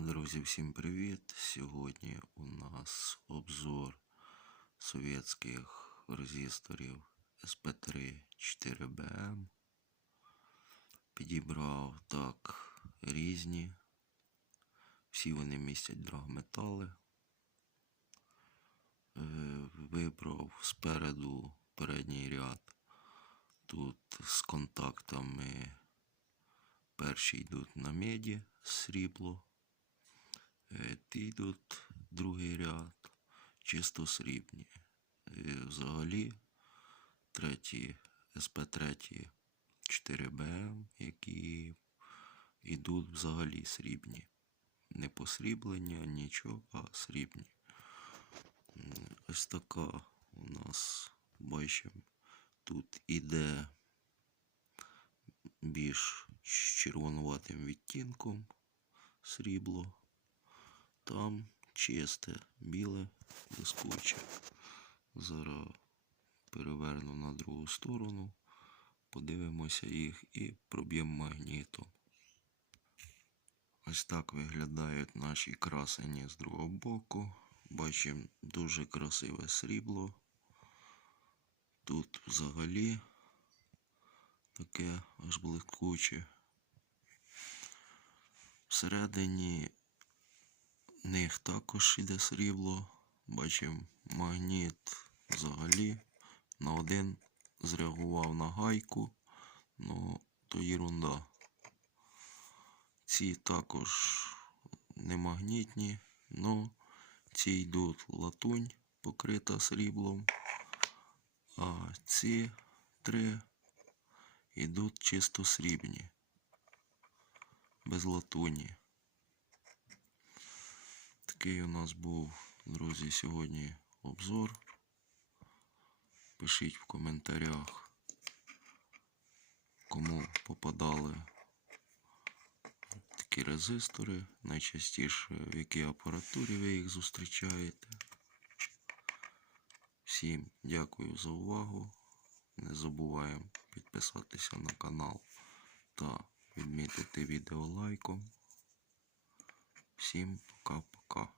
Друзі, всім привіт! Сьогодні у нас обзор совєтських резисторів SP3 4BM. Підібрав так різні. Всі вони містять драгметали. Е, Вибрав спереду передній ряд. Тут з контактами перші йдуть на меді срібло. Е, йдуть другий ряд, чисто срібні. Е, Взагалі, треті, СП3 4БМ, які йдуть взагалі срібні. Не посріблення, нічого, а срібні. Ось така у нас, бачимо, тут іде більш червонуватим відтінком срібло. Там чисте, біле, блискуче. Зараз переверну на другу сторону, подивимося їх і проб'ємо магнітом. Ось так виглядають наші красені з другого боку. Бачимо дуже красиве срібло. Тут взагалі таке аж блискуче. Всередині них також іде срібло. Бачимо магніт взагалі. На один зреагував на гайку, ну то єрунда. Ці також не магнітні, ну ці йдуть латунь покрита сріблом, а ці три йдуть чисто срібні, без латуні. Такий у нас був, друзі, сьогодні обзор. Пишіть в коментарях, кому попадали такі резистори, найчастіше в якій апаратурі ви їх зустрічаєте. Всім дякую за увагу. Не забуваємо підписатися на канал та відмітити відео лайком. Всім пока-пока.